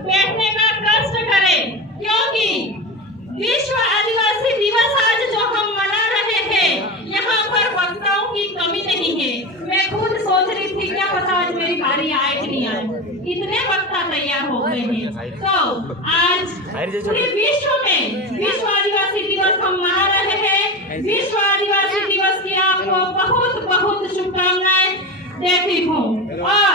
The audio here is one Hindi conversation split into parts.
बैठने का कष्ट करें, क्योंकि विश्व आदिवासी दिवस आज जो हम मना रहे हैं, यहाँ पर वक्ताओं की कमी नहीं है। मैं खुद सोच रही थी क्या पता आज मेरी बारी आए कि नहीं आए, इतने वक्ता तैयार हो गए हैं। तो आज पूरे विश्व में विश्व आदिवासी दिवस हम मना रहे हैं। विश्व आदिवासी दिवस की आपको बहुत बहुत शुभकामनाएं देती हूँ। और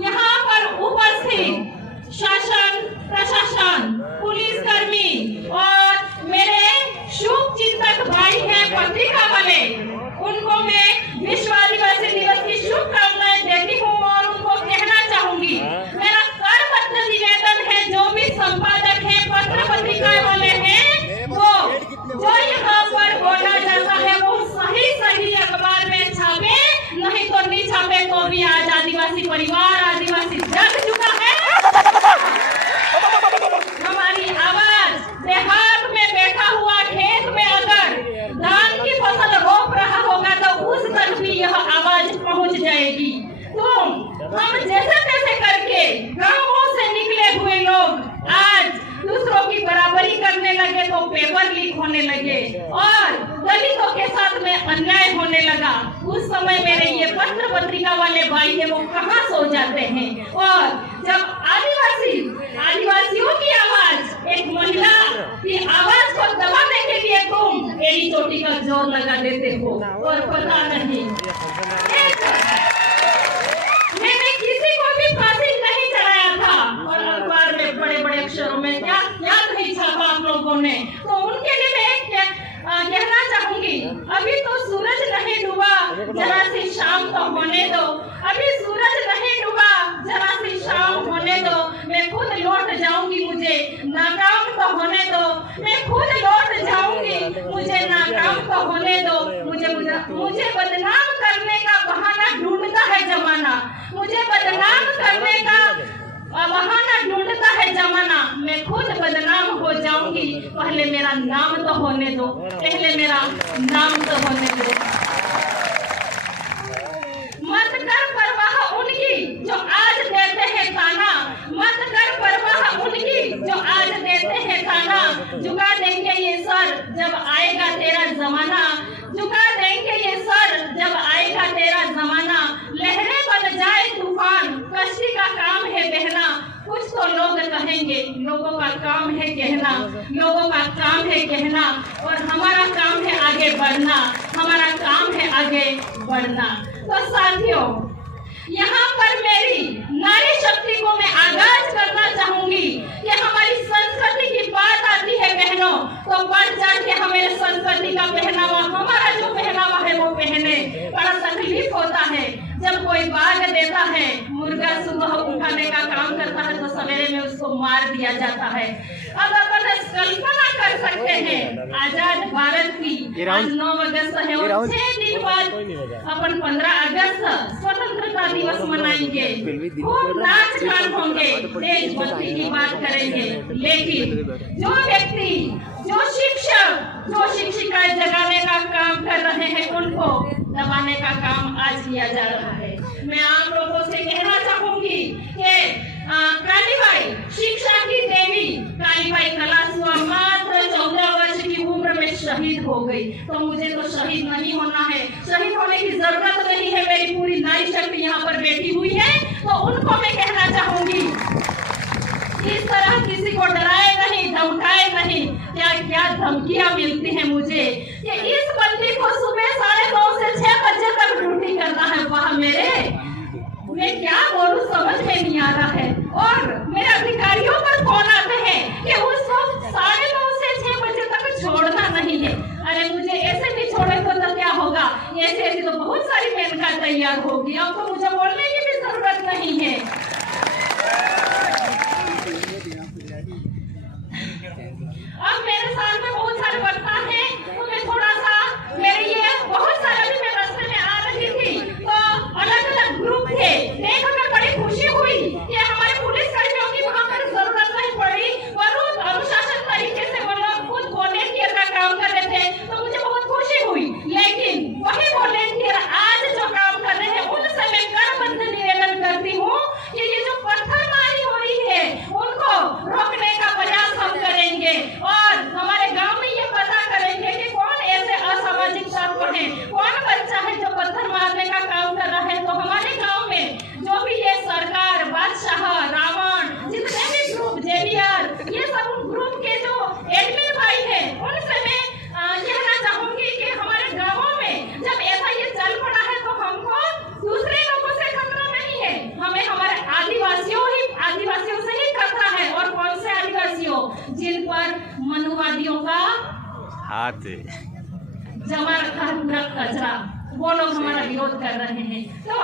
यहाँ पर उपस्थित शासन, प्रशासन, पुलिसकर्मी और मेरे शुभ चिंतक भाई हैं पत्रिका वाले, उनको मैं विश्व आदिवासी दिवस की शुभकामनाएं देती हूँ और उनको कहना चाहूंगी, मेरा करबद्ध निवेदन है, जो भी संपादक है, पत्र पत्रिका वाले हैं, वो जो यहाँ पर बोला जाता है वो सही सही अखबार में छापे, नहीं तो नहीं छापे तो भी आज आदिवासी परिवार, आदिवासी जग चुका है। हमारी आवाज देहात में बैठा हुआ खेत में अगर धान की फसल रोप रहा होगा तो उस तक भी यह आवाज पहुंच जाएगी। तो हम जैसे तैसे करके गांवों से निकले हुए लोग आज दूसरों की बराबरी करने लगे तो पेपर लीक होने लगे और दलितों के साथ में अन्याय होने लगा। उस समय मेरे ये पत्र पत्रिका वाले भाई है वो कहाँ सो जाते हैं। और जब आदिवासियों की आवाज, एक महिला की आवाज को दबाने के लिए तुम एड़ी चोटी का जोर लगा देते हो और पता नहीं मैंने किसी को भी फांसी नहीं चढ़ाया था और अखबार में बड़े बड़े अक्षरों में क्या क्या नहीं छापा आप लोगों ने। तो उनके लिए मैं कहना चाहूंगी, अभी तो सूरज नहीं डूबा, जरा सी शाम तो होने दो। अभी सूरज नहीं डूबा, जरा सी शाम होने दो। मैं खुद लौट जाऊंगी, मुझे नाकाम तो होने दो। मैं खुद लौट जाऊंगी, मुझे नाकाम तो होने दो। मुझे बदनाम करने का बहाना ढूंढता है जमाना, मुझे बदनाम करने का बहाना ढूंढता है जमाना। मैं खुद बदनाम हो जाऊंगी, पहले मेरा नाम तो होने दो, पहले मेरा नाम तो होने दो। मत कर परवाह उनकी जो आज देते हैं ताना, मत कर परवाह उनकी जो आज देते हैं ताना। झुका देंगे ये सर जब आएगा तेरा जमाना, झुका देंगे ये सर जब आएगा तेरा जमाना। लहरें बन जाए तूफान, कश्ती का काम है बहना। कुछ तो लोग कहेंगे, लोगों का काम है कहना, लोगों का काम है कहना और हमारा काम है आगे बढ़ना, हमारा काम है आगे बढ़ना। तो साथियों, यहाँ पर मेरी नारी शक्ति को मैं आगाज करना चाहूंगी कि हमारी संस्कृति की बात आती है बहनों, तो बढ़ चढ़ के हमारे संस्कृति का पहनावा, हमारा जो पहनावा है वो पहने। बड़ा तकलीफ होता है जब कोई बाग देता है, मुर्गा सुबह उठाने का काम करता है तो सवेरे में उसको मार दिया जाता है। अब अपन कल्पना कर सकते हैं आजाद भारत की आज 9 अगस्त है और 6 दिन बाद अपन 15 अगस्त स्वतंत्रता दिवस मनाएंगे, खूब नाच गान होंगे, देशभक्ति की बात करेंगे। लेकिन जो व्यक्ति, जो शिक्षक, जो शिक्षिकाएं जगाने का काम कर रहे हैं, उनको दबाने का काम आज किया जा रहा है। मैं आप लोगों से कहना चाहूंगी कि कालीबाई शिक्षा की देवी कालीबाई कलासुआ मात्र 14 वर्ष की उम्र में शहीद हो गई। तो मुझे तो शहीद नहीं होना है, शहीद होने की जरूरत नहीं है। मेरी पूरी नारी शक्ति यहाँ पर बैठी हुई है, तो उनको मैं कहना चाहूंगी इस तरह किसी को डराए नहीं, धमकाए नहीं। क्या क्या धमकियां मिलती हैं मुझे कि इस बंदी को सुबह 9:30 से 6 बजे तक ड्यूटी करना है। वहाँ मैं क्या बोलूं समझ में नहीं आ रहा है। और मेरे अधिकारियों पर फोन आते हैं कि उसको 9:30 से 6 बजे तक छोड़ना नहीं है। अरे मुझे ऐसे भी छोड़े तो क्या होगा, ऐसे तो बहुत सारी मेहनत तैयार होगी। अब तो मुझे बोलने की भी जरूरत नहीं है। अब मेरे साथ में बहुत सारे वक्ता हैं, तो मैं थोड़ा सा मेरे ये बहुत सारे भी मैं रास्ते में आ रही थी तो अलग अलग ग्रुप थे, देखकर बड़ी खुशी हुई कि हमारे पुलिस कर्मियों की वहाँ पर जरूरत नहीं पड़ी, बहुत अनुशासन तरीके से वो लोग खुद वॉलेंटियर का काम कर रहे थे, तो मुझे बहुत खुशी हुई। लेकिन वही वॉलेंटियर आज जो काम कर रहे हैं उनसे मैं करबद्ध निवेदन करती हूँ कि मनुवादियों का हाथ जमा रखा है पूरा कचरा, वो लोग हमारा विरोध कर रहे हैं। तो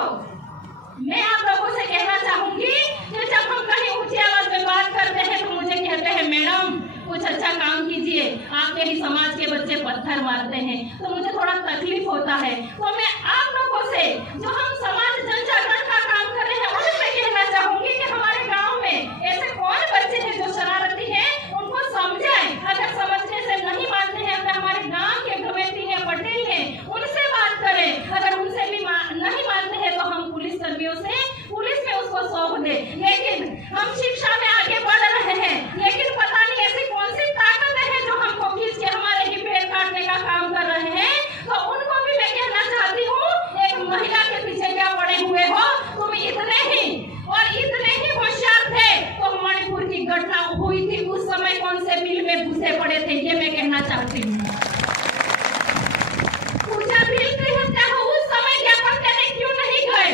मैं आप लोगों से कहना चाहूंगी कि जब हम कहीं ऊंची आवाज में बात करते हैं तो मुझे कहते हैं मैडम कुछ अच्छा काम कीजिए, आपके ही समाज के बच्चे पत्थर मारते हैं, तो मुझे थोड़ा तकलीफ होता है। तो मैं आप लोगों से जो हम समाज जन जागरण का काम कर रहे हैं उनसे कहना चाहूंगी कि हमारे गाँव में ऐसे कौन बच्चे हैं जो शरारती हैं, उनको समझाएं। अगर समझने से नहीं मानते हैं तो हमारे गाँव के कमेटी है, पटेल है, उनसे बात करें। अगर उनसे भी नहीं मानते हैं तो हम पुलिस कर्मियों से पुलिस में उसको सौंप दे। लेकिन हम शिक्षा में आगे बढ़ रहे हैं, लेकिन पता नहीं ऐसी कौन सी ताकत है जो हमको खींच के हमारे ही पेड़ काटने का काम कर रहे हैं। तो उनको भी मैं कहना चाहती हूँ, एक महिला के पीछे क्या पड़े हुए हो तुम, इतने ही और इतने ही होशियार थे तो मणिपुर की घटना हुई थी उस समय कौन से बिल में घुसे पड़े थे, ये मैं कहना चाहती हूँ। पूजा बिल की हत्या हो उस समय ज्ञापन देने क्यों नहीं गए?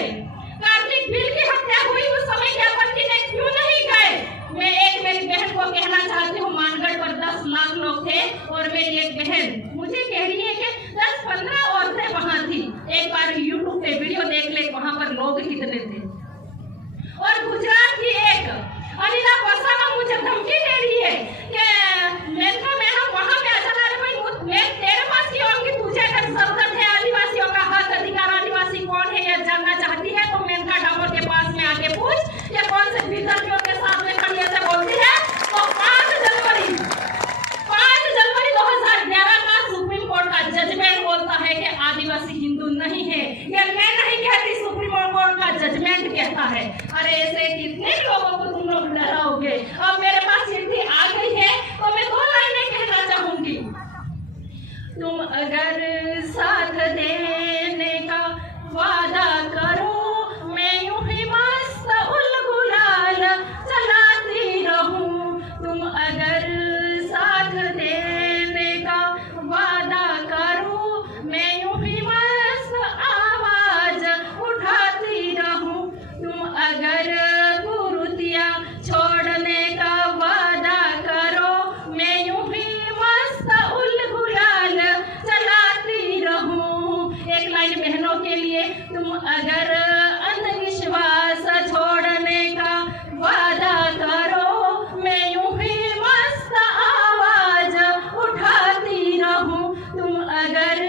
कार्तिक बिल की हत्या हुई उस समय ज्ञापन देने क्यों नहीं गए? मैं एक मेरी बहन को कहना चाहती हूँ, मानगढ़ पर 10 लाख लोग थे और मेरी एक बहन मुझे कह रही है कि 10-15 औरतें वहां थी। एक बार यूट्यूब पे वीडियो देख ले, वहां पर लोग कितने थे। और गुजरात की एक अनिला वसावा मुझे धमकी दे रही है कि मेनका मैडम वहां पे अच्छा मैं तेरे पास क्यों आऊंगी, तुझे अगर जरूरत है आदिवासियों का हक अधिकार, आदिवासी कौन है यह जानना चाहती है तो मेनका डामोर के पास में आके पूछ, ये कौन से विदर्भियों के साथ में खड़ी ऐसे बोलती है। तो 5 जनवरी 2011 का सुप्रीम कोर्ट का जजमेंट बोलता है कि आदिवासी हिंदू नहीं है। ये मैं नहीं कहती, सुप्रीम कोर्ट का जजमेंट कहता है। अरे ऐसे कितने लोगों को तुम लोग डराओगे। अब मेरे पास चिट्ठी आ गई है तो मैं 2 लाइनें कहना चाहूंगी। तुम अगर साथ देने का वादा करो, मैं यूं ही मस्त उल गुलाल चलाती रहूं। तुम अगर साथ देने का वादा करो, मैं यूं ही मस्त आवाज उठाती रहूं। तुम अगर कुरीतियां छोड़ने का वादा करो, मैं यूं ही मस्त उल गुलाल चलाती रहूं। एक लाइन बहनों के लिए, तुम अगर अंधविश्वास छोड़ने का वादा करो, मैं यूं ही मस्त आवाज उठाती रहूं। तुम अगर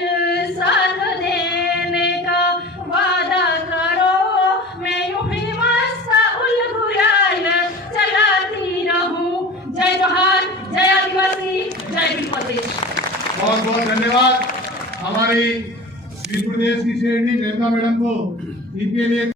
साथ देने का वादा करो, मैं यूं ही मस्त उल गुलाल चलाती रहूं। जय जोहार, जय आदिवासी, जय भील प्रदेश। बहुत बहुत धन्यवाद हमारी भील प्रदेश की श्रेणी मेनका मैडम को, इनके लिए